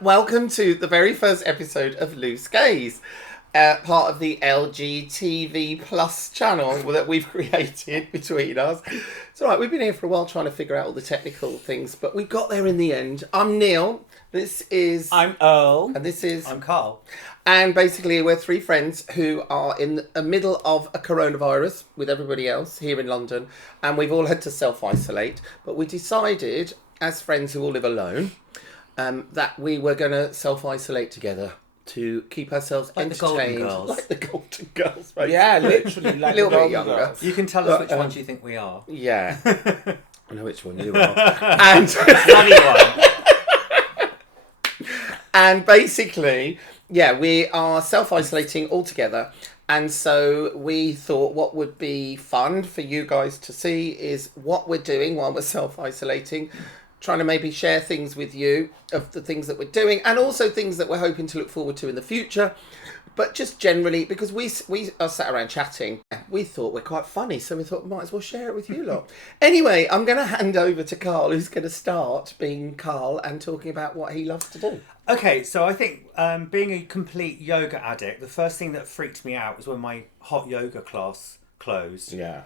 welcome to the very first episode of Loose GAYS, part of the LGTV Plus channel that we've created between us. It's all right, we've been here for a while trying to figure out all the technical things, but we got there in the end. I'm Neil, I'm Earl. And this is... I'm Karl. And basically we're three friends who are in the middle of a coronavirus with everybody else here in London, and we've all had to self-isolate, but we decided, as friends who all live alone, that we were going to self-isolate together to keep ourselves like entertained. The Golden Girls. Like the Golden Girls. Right? Yeah, literally like a little the bit Golden younger. Girls. You can tell us which ones you think we are. Yeah. I know which one you are. And Funny one. And basically, yeah, we are self-isolating all together. And so we thought what would be fun for you guys to see is what we're doing while we're self-isolating, trying to maybe share things with you of the things that we're doing and also things that we're hoping to look forward to in the future. But just generally, because we are sat around chatting, we thought we're quite funny, so we thought we might as well share it with you lot. Anyway, I'm going to hand over to Karl, who's going to start being Karl and talking about what he loves to do. Okay, so I think being a complete yoga addict, the first thing that freaked me out was when my hot yoga class closed. Yeah.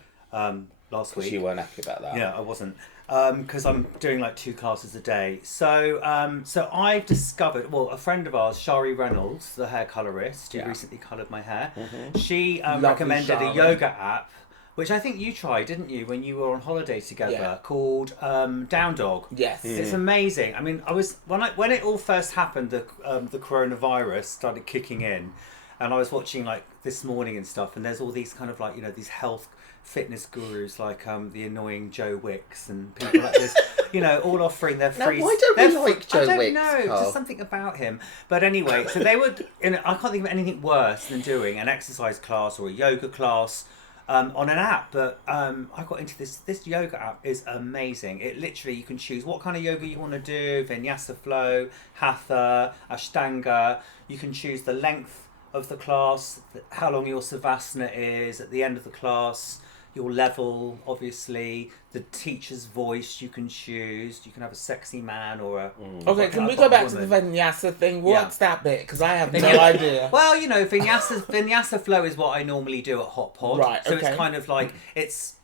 Last week. You weren't happy about that. Yeah, I wasn't. Because I'm doing like 2 classes a day. So I've discovered, well, a friend of ours, Shari Reynolds, the hair colorist, who recently coloured my hair, she recommended Shari. a yoga app, which I think you tried, didn't you, when you were on holiday together, called Down Dog. Yes. It's amazing. I mean, when it all first happened, the coronavirus started kicking in, and I was watching like This Morning and stuff, and there's all these kind of like, you know, these health fitness gurus like the annoying Joe Wicks and people like this, you know, all offering their free... Now, why don't we like Joe Wicks? I don't know, just something about him. But anyway, so they would... I can't think of anything worse than doing an exercise class or a yoga class on an app. But I got into this yoga app is amazing. It literally, you can choose what kind of yoga you want to do, Vinyasa flow, Hatha, Ashtanga. You can choose the length of the class, how long your Savasana is at the end of the class, your level, obviously, the teacher's voice you can choose. You can have a sexy man or a... Okay, can we go back to the Vinyasa thing? What's that bit? Because I have no idea. Well, you know, Vinyasa flow is what I normally do at Hot Pod. Right, so okay. it's kind of like, it's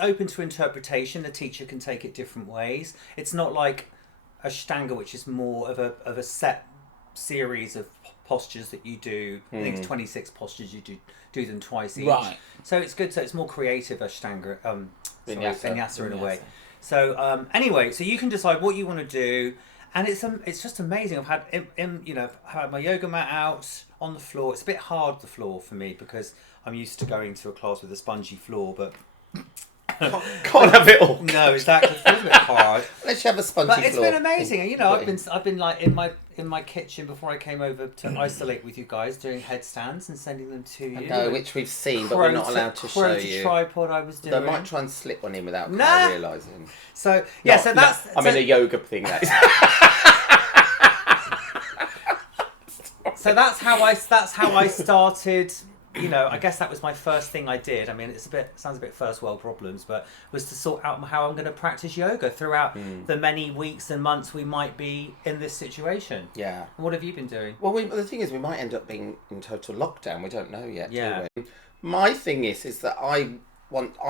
open to interpretation. The teacher can take it different ways. It's not like Ashtanga, which is more of a set series of postures that you do. I think it's 26 postures, you do them twice each. Right. So it's good. So it's more creative Ashtanga, Vinyasa in a way. Vinyasa. So anyway, so you can decide what you want to do, and it's just amazing. I've had I've had my yoga mat out on the floor. It's a bit hard, the floor, for me, because I'm used to going to a class with a spongy floor, but Can't have it all. no, exactly. It feels a bit hard. Let's have a spongy But it's floor. been amazing. You know, I've been like in my kitchen before I came over to isolate with you guys, doing headstands and sending them to you. No, which we've seen, but we're not allowed to show you. Tripod I was doing. They might try and slip one in without Nah. realising. So yeah, so that's. I mean, a yoga thing. That is. So that's how I started. You know, I guess that was my first thing I did. I mean, sounds a bit first world problems, but was to sort out how I'm going to practice yoga throughout the many weeks and months we might be in this situation. Yeah. And what have you been doing? Well, the thing is, we might end up being in total lockdown. We don't know yet. Yeah. Do we? My thing is that I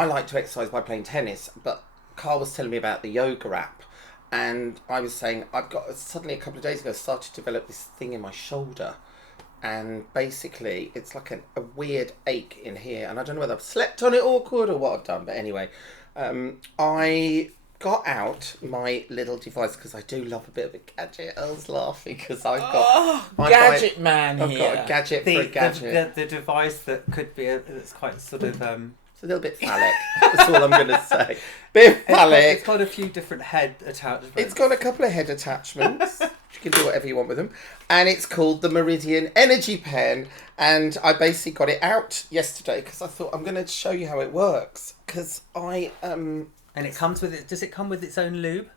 like to exercise by playing tennis, but Karl was telling me about the yoga app, and I was saying I've got suddenly a couple of days ago started to develop this thing in my shoulder. And basically, it's like a weird ache in here. And I don't know whether I've slept on it awkward or what I've done. But anyway, I got out my little device because I do love a bit of a gadget. I was laughing because I've got... gadget man I've here. got a gadget for a gadget. The device that could be it's quite sort of... It's a little bit phallic. That's all I'm going to say. Bit phallic. It's got a few different head attachments. It's got a couple of head attachments. You can do whatever you want with them. And it's called the Meridian Energy Pen. And I basically got it out yesterday because I thought I'm going to show you how it works. Because I... And it comes with it. Does it come with its own lube?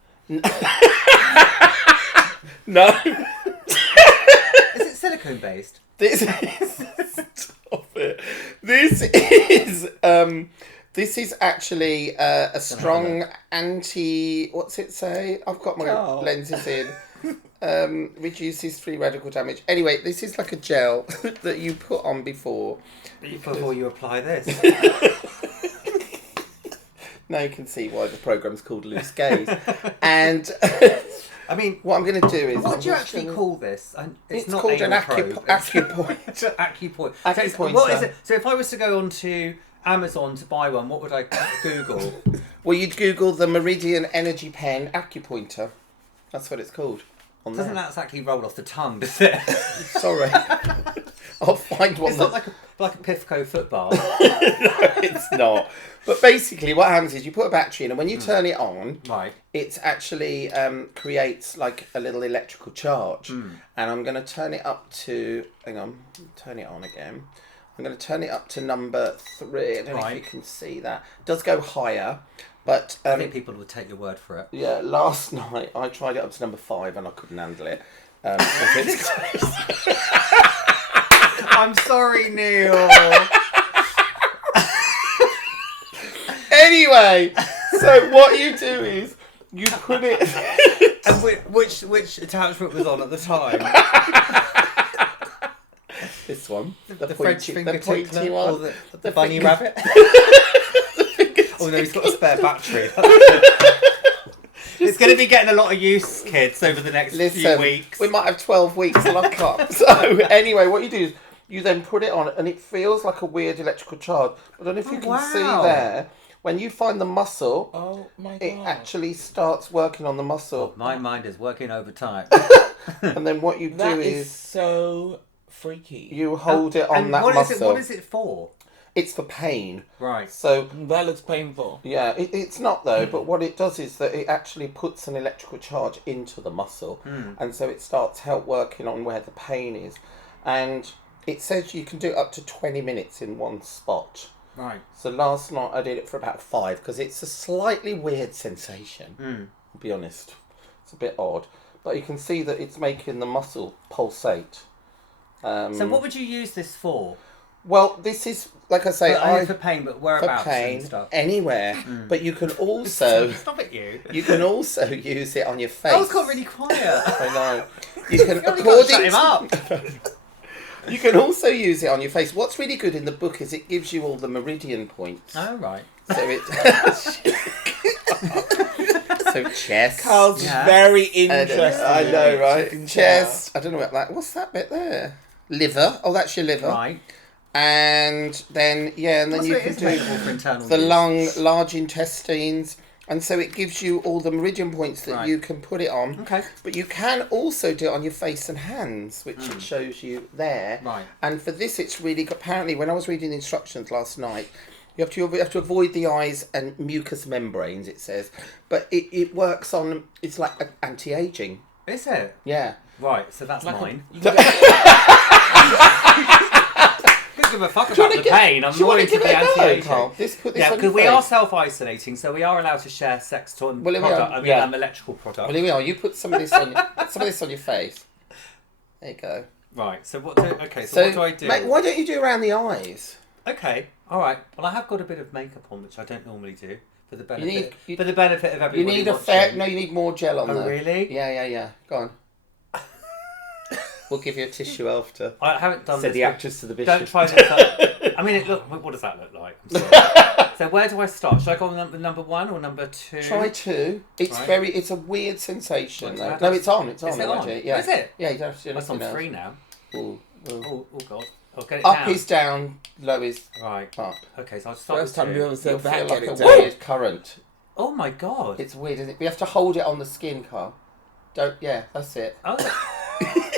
No. Is it silicone based? This is... Stop it. This is actually a strong anti... What's it say? I've got my lenses in. Reduces free radical damage. Anyway, this is like a gel that you put on before. Before you apply this. Now you can see why the programme's called Loose Gays. And I mean, what I'm going to do is... What do you actually call this? It's not called an acupoint. Acupointer. So what is it? So if I was to go onto Amazon to buy one, what would I Google? Well, you'd Google the Meridian Energy Pen Acupointer. That's what it's called. Doesn't that exactly roll off the tongue, does it? Sorry. I'll find one. It's not like a Pifco football. No, it's not. But basically what happens is you put a battery in and when you turn it on, right, it actually creates like a little electrical charge. And I'm going to turn it up to... Hang on. Turn it on again. I'm going to turn it up to number 3. I don't know if you can see that. It does go higher. But I think people would take your word for it. Yeah, last night I tried it up to number 5 and I couldn't handle it. I'm sorry, Neil. Anyway, so what you do is you put it. And which attachment was on at the time? This one, the French finger pointy one, or the bunny rabbit. Oh no, he's got a spare battery. It's going to be getting a lot of use, kids, over the next few weeks. We might have 12 weeks lock up. So anyway, what you do is you then put it on and it feels like a weird electrical charge. I don't know if you can see there. When you find the muscle, it actually starts working on the muscle. Oh, my mind is working overtime. And then what you do that is so freaky. You hold it on that muscle. What is it for? It's for pain. Right. So that looks painful. Yeah, it's not though, but what it does is that it actually puts an electrical charge into the muscle. And so it starts help working on where the pain is. And it says you can do it up to 20 minutes in one spot. Right. So last night I did it for about 5 because it's a slightly weird sensation. I'll be honest. It's a bit odd. But you can see that it's making the muscle pulsate. So what would you use this for? Well, this is, like I say, only for pain, but whereabouts for pain, and stuff? Anywhere. But you can also... Stop it, you. You can also use it on your face. I was got really quiet. I know. You can, shut him up. You can also use it on your face. What's really good in the book is it gives you all the meridian points. Oh, right. So it... So chest. Carl's very interested. I know, right? Chest. I don't know what that... What's that bit there? Liver. Oh, that's your liver. Right. And then, and then you can do the lung, large intestines. And so it gives you all the meridian points that you can put it on. Okay. But you can also do it on your face and hands, which it shows you there. Right. And for this, it's really... Apparently, when I was reading the instructions last night, you have to avoid the eyes and mucous membranes, it says. But it works on... It's like anti-aging. Is it? Yeah. Right, so that's mine. Give a fuck about the pain. I'm more into the anti-aging. Because we are self-isolating, so we are allowed to share sex toy product. I mean, electrical product. Well, here we are. You put some of this on. Some of this on your face. There you go. Right. So what? So what do I do? Mate, why don't you do around the eyes? Okay. All right. Well, I have got a bit of makeup on, which I don't normally do for the benefit. For the benefit of everybody. You need watching. No, you need more gel on there. Oh, really? Yeah. Go on. We'll give you a tissue after. I haven't done this. Said the actress to the bishop. Don't try this. I mean, what does that look like? I'm sorry. So where do I start? Should I go on number 1 or number 2? Try 2. It's it's a weird sensation. No, it's on. It's on. Is it on? Yeah. Is it? Yeah, you don't have to do anything. That's on 3 now. Oh, God. I'll get it up down. Is down, low is up. Okay, so I'll start First time you ever said that. Feel like a weird current. Oh my God. It's weird, isn't it? We have to hold it on the skin, Carl. That's it. Oh.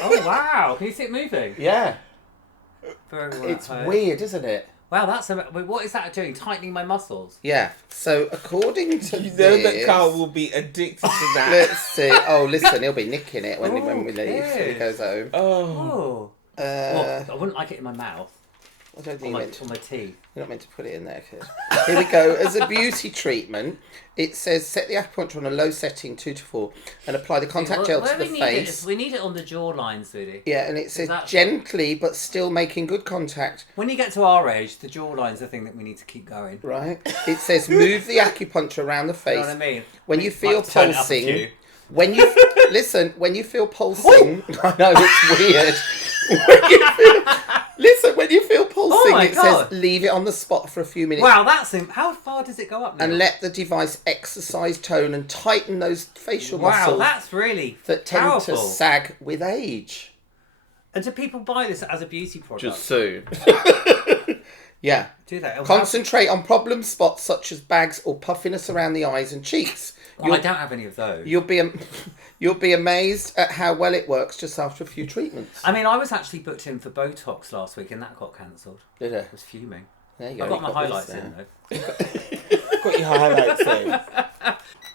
Oh wow! Can you see it moving? Yeah. It's weird, isn't it? Wow, what is that doing? Tightening my muscles? Yeah. So according to you know that Carl will be addicted to that. Let's see. Oh, listen, he'll be nicking it when we leave. When he goes home. Oh. Well, I wouldn't like it in my mouth. I don't think on my teeth. You're not meant to put it in there, kid. Here we go. As a beauty treatment, it says set the acupuncture on a low setting, 2 to 4, and apply the contact gel to the face. We need it on the jawline, sweetie. Yeah, and it says gently but still making good contact. When you get to our age, the jawline's the thing that we need to keep going. Right. It says move the acupuncture around the face. You know what I mean? When you feel pulsing, When you when you feel pulsing, I know it's weird. When you feel, when you feel pulsing, it God. says leave it on the spot for a few minutes. Wow, how far does it go up now? And let the device exercise tone and tighten those facial muscles. Wow, that's really that tend powerful. to sag with age. And do people buy this as a beauty product? Just soon. Yeah. Do they? Concentrate on problem spots such as bags or puffiness around the eyes and cheeks. I don't have any of those. You'll be amazed at how well it works just after a few treatments. I mean, I was actually booked in for Botox last week and that got cancelled. Did it? I was fuming. There you go. I got my highlights in though. Got your highlights in.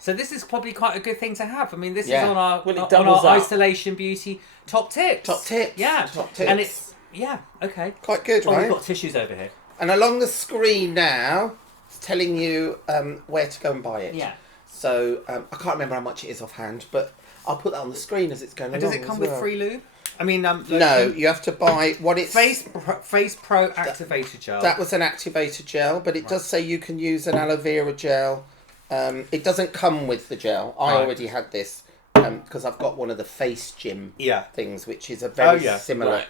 So this is probably quite a good thing to have. I mean, this is Yeah. on our, Well, it on doubles our up. isolation beauty top tips. Top tips. Yeah. Top tips. And it's, yeah, okay. Quite good, Oh, right? we've got tissues over here. And along the screen now, it's telling you where to go and buy it. Yeah. So I can't remember how much it is offhand, but I'll put that on the screen as it's going And along. does it come as with well. free lube? I mean, No, you have to buy what it's. Face Pro Activator Gel. That was an activator gel, but it does say you can use an aloe vera gel. It doesn't come with the gel. I Right. already had this because I've got one of the face gym things, which is a very similar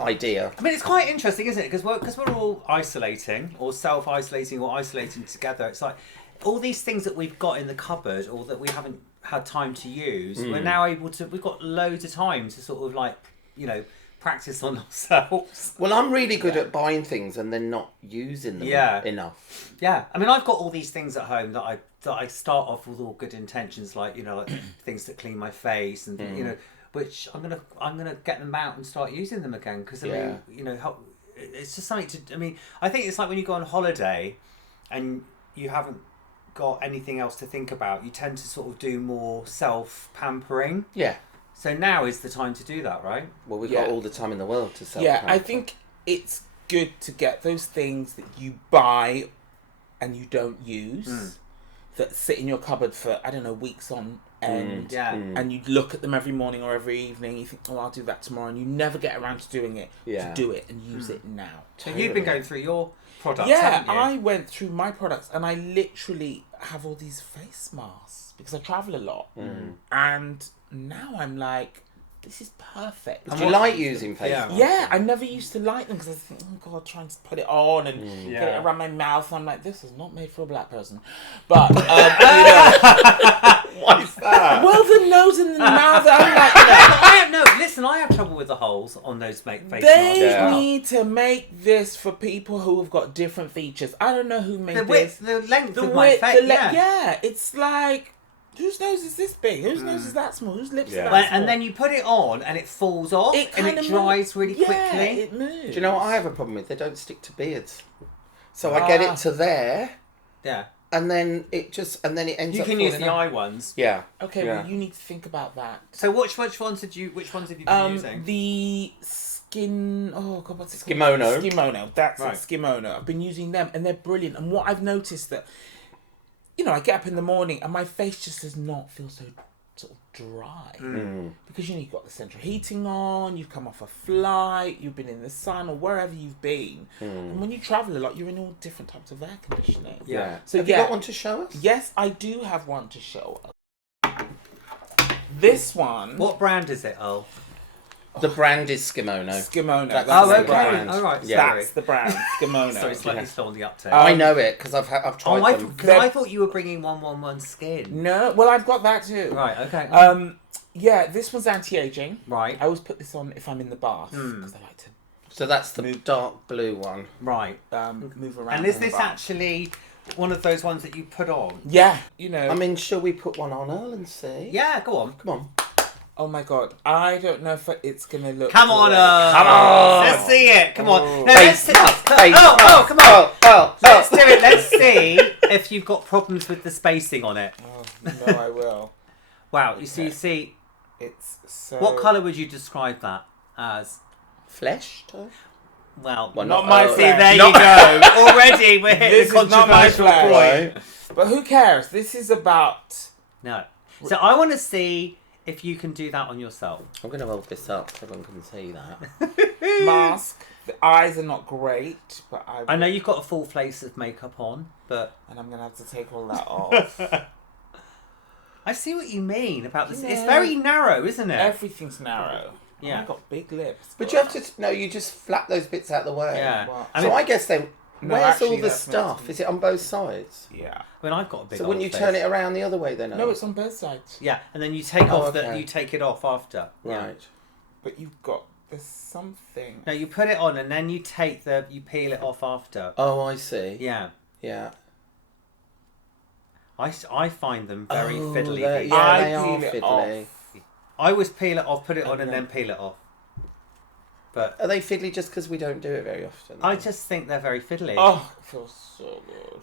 idea. I mean, it's quite interesting, isn't it? Because we're all isolating or self-isolating or isolating together. It's like all these things that we've got in the cupboard or that we haven't had time to use. We're now able to. We've got loads of time to sort of like, practice on ourselves. Well, I'm really good at buying things and then not using them enough. Yeah, I mean, I've got all these things at home that I start off with all good intentions, like like things that clean my face and which I'm gonna get them out and start using them again because I mean, it's just something to. I mean, I think it's like when you go on holiday, and you haven't got anything else to think about. You tend to sort of do more self pampering. Yeah. So now is the time to do that, right? Well, we've got all the time in the world to sell. Yeah, I think it's good to get those things that you buy and you don't use that sit in your cupboard for, I don't know, weeks on end. And you look at them every morning or every evening. You think, oh, I'll do that tomorrow. And you never get around to doing it. Yeah. To do it and use it now. So you've been going through your products, Yeah, haven't you? I went through my products and I literally have all these face masks because I travel a lot. And now I'm like, this is perfect. Do you like using face masks? Yeah, I never used to like them because I think, oh God, trying to put it on and get it around my mouth. I'm like, this is not made for a black person. But, Why is that? well, the nose and the mouth, I'm like, I have trouble with the holes on those face masks. they need to make this for people who have got different features. I don't know who made The this. width, the length The of my width, face. yeah, it's like, whose nose is this big? Whose nose is that small? Whose lips are that Well, small? and then you put it on and it falls off and it kinda dries really quickly. it moves. Do you know what I have a problem with? They don't stick to beards. So I get it to there, Yeah. and then it ends You up can use falling the out. eye ones. Yeah. Okay, Yeah. well, you need to think about that. So which ones have you been using? The skin. Oh God, what's it called? Skimono. Skimono. That's Right. it. Skimono. I've been using them, and they're brilliant. And what I've noticed that, I get up in the morning and my face just does not feel so sort of dry because you've got the central heating on. You've come off a flight. You've been in the sun or wherever you've been. And when you travel a lot, you're in all different types of air conditioning. Yeah. So have you got one to show us? Yes, I do have one to show us. This one. What brand is it, Earl? The brand is Skimono. Skimono. That's That's the the okay. brand. All right. Yeah. Sorry. That's the brand. Skimono. Sorry, slightly slow on the uptake. I know it because I've tried them. I thought you were bringing 111 skin. No, well, I've got that too. Right. Okay. Yeah, this one's anti-aging. Right. I always put this on if I'm in the bath because I like to So that's the dark blue one. Right. move around. And is in the this bath. actually one of those ones that you put on? Yeah, I mean, shall we put one on Earl and see? Yeah. Go on. Come on. Oh my God, I don't know if it's gonna look. Come on, great. Come on. Let's see it. Come on. No, let's see. Face Oh, come on. Let's Oh. do it. Let's see if you've got problems with the spacing on it. Oh, no, I will. Wow. You see. It's so. What colour would you describe that as? Flesh tone? Well, not my See, flesh. there you go. Already we're hitting This the is not my controversial flesh. point. But who cares? This is about. No. So I want to see if you can do that on yourself. I'm going to hold this up so everyone can see that. Mask. The eyes are not great, but I know you've got a full face of makeup on, but and I'm gonna have to take all that off. I see what you mean about this. You It's know, very narrow, isn't it? Everything's narrow. Yeah. I've got big lips. But you have to, no, you just flap those bits out the way. Yeah. Well, I So mean, I guess then, No, where's actually, all the that's meant to stuff? be- Is it on both sides? Yeah. I've got a big. So wouldn't you old turn face. it around the other way then? No, it's on both sides. Yeah, and then you take Oh, off okay. you take it off after. Yeah. Right. But you've got, there's something. No, you put it on and then you peel it off after. Oh, I see. Yeah. Yeah. I find them very fiddly. They these I are peel it fiddly. off. I always peel it off, put it on, And and then then- peel it off. But Are they fiddly just because we don't do it very often? I just think they're very fiddly. Oh, it feels so good.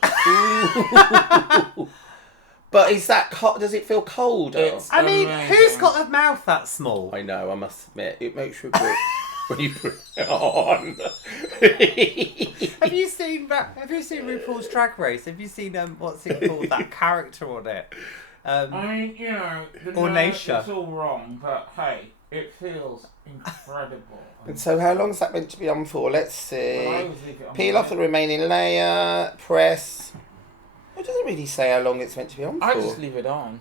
But is that does it feel colder? It's- I mean, amazing. who's got a mouth that small? I know, I must admit, it makes you good when you put it on. Have you seen RuPaul's Drag Race? Have you seen what's it called? That character on it. I mean, you know, the Or nurse, Nature. it's all wrong, but hey, it feels incredible. And so how long is that meant to be on for? Let's Well, I see. always leave it on Peel my off the remaining layer, press. It doesn't really say how long it's meant to be on for. I just leave it on.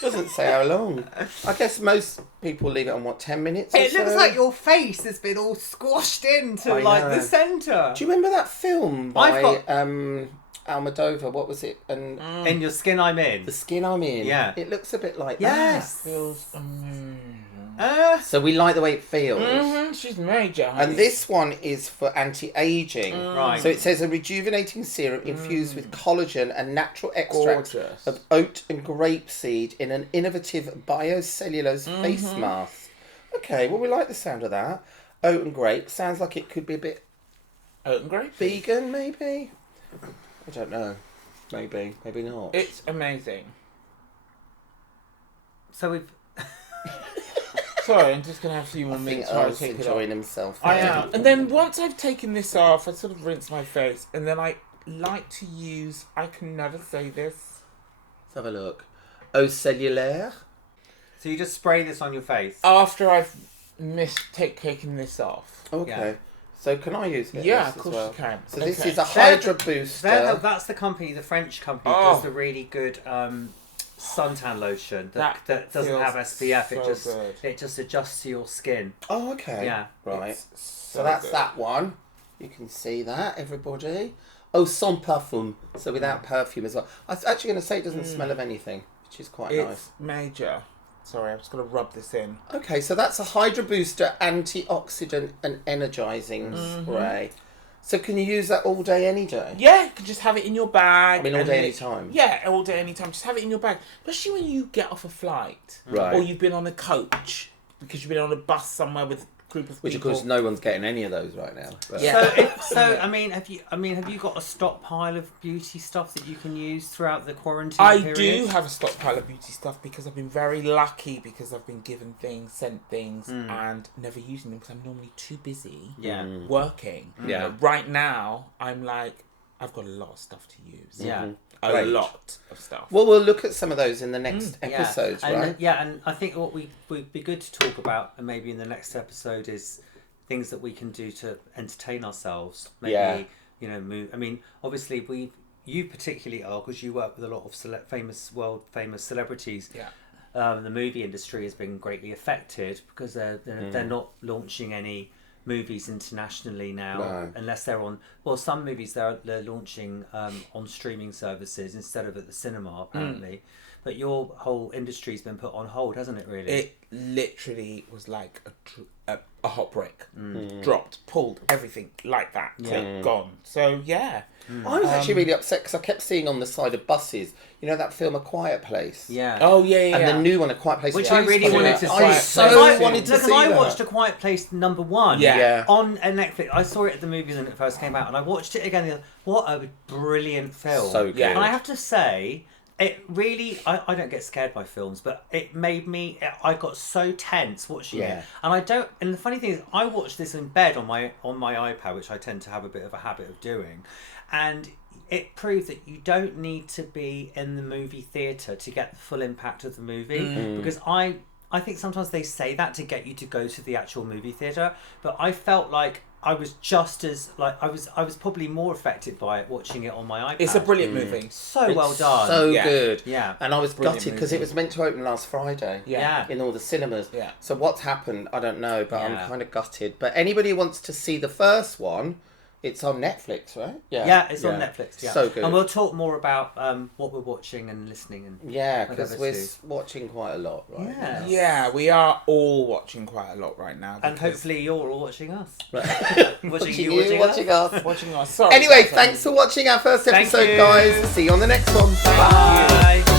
Doesn't say how long. I guess most people leave it on, 10 minutes or It looks so? like your face has been all squashed into I like know. the centre. Do you remember that film by I've got- Almodovar? What was it? And In Your Skin I'm In. The Skin I'm In. Yeah. It looks a bit like Yes. Feels amazing. that. So we like the way it feels. She's major. honey. And this one is for anti-aging. Right. So it says a rejuvenating serum infused with collagen and natural extracts Gorgeous. of oat and grapeseed in an innovative biocellulose face mask. Okay, well we like the sound of that. Oat and grape sounds like it could be a bit Oat and grape. vegan, maybe. I don't know. Maybe not. It's amazing. So we've. Sorry, I'm just gonna have a few more I think minutes while I Earl's take it enjoying off. himself. I there. am. And then once I've taken this off, I sort of rinse my face, and then I like to use. I can never say this. Let's have a look. Eau cellulaire. So you just spray this on your face. After I've taken this off. Okay. Yeah. So can I use it? Yeah, this of course as well? you can. So this Okay. is a Hydra Booster. That's the company, the French company, Oh. does the really good suntan lotion that doesn't feels have SPF. so It just adjusts to your skin. Oh, okay. Yeah. Right. It's So that's good. that one. You can see that, everybody. Oh, sans parfum. So without perfume as well. I was actually going to say it doesn't smell of anything, which is quite It's nice. major. Sorry, I'm just gonna rub this in. Okay, so that's a Hydra Booster antioxidant and energizing spray. So can you use that all day, any day? Yeah, you can just have it in your bag. I mean, all and day, it- any time. Yeah, all day, anytime. Just have it in your bag. Especially when you get off a flight. Right. Or you've been on a coach. Because you've been on a bus somewhere with a group of Which, of people. course, no one's getting any of those right now. But- Yeah. I mean, have you got a stockpile of beauty stuff that you can use throughout the quarantine I period? do have a stockpile of beauty stuff because I've been very lucky because I've been given things, sent things, and never using them because I'm normally too busy Yeah. working. Yeah. You know, right now, I'm like, I've got a lot of stuff to use. Yeah. A Great. lot of stuff. Well, we'll look at some of those in the next episodes, and, right? and I think what would be good to talk about, and maybe in the next episode, is things that we can do to entertain ourselves. Maybe, Yeah. move. I mean, obviously, you particularly are, because you work with a lot of world famous celebrities. Yeah. The movie industry has been greatly affected because they're not launching any movies internationally now, No. unless they're on. Well, some movies they're launching on streaming services instead of at the cinema, apparently. But your whole industry's been put on hold, hasn't it? Really? It literally was like a hot brick. Dropped, pulled, everything like that. Yeah. Gone. So, yeah. I was actually really upset because I kept seeing on the side of buses, you know, that film A Quiet Place? yeah. Oh, yeah. And the new one, A Quiet Place. Which was I really coming wanted out. to I see. so Because wanted to see Because I that. watched A Quiet Place #1 Yeah. on Netflix. I saw it at the movies when it first came out, and I watched it again. What a brilliant film! So good. Yeah. And I have to say, it really. I don't get scared by films, but it made me. I got so tense watching Yeah. it, and I don't. And the funny thing is, I watched this in bed on my iPad, which I tend to have a bit of a habit of doing, and it proved that you don't need to be in the movie theatre to get the full impact of the movie. Because I think sometimes they say that to get you to go to the actual movie theatre, but I felt like I was just as I was probably more affected by it watching it on my iPad. It's a brilliant movie. So well done. So Yeah. good. Yeah. And I was Brilliant gutted because it movie. was meant to open last Friday. Yeah. In all the cinemas. Yeah. So what's happened, I don't know, but Yeah. I'm kind of gutted. But anybody who wants to see the first one, it's on Netflix, right? Yeah, it's on Netflix. Yeah. So good. And we'll talk more about what we're watching and listening and Yeah, because whatever we're too. watching quite a lot, right? Yeah. Yeah, we are all watching quite a lot right now. And because- hopefully you're all watching us. Watching you, you, watching us. watching us. Sorry, Anyway, guys, thanks for watching our first Thank episode, you. guys. See you on the next one. Bye.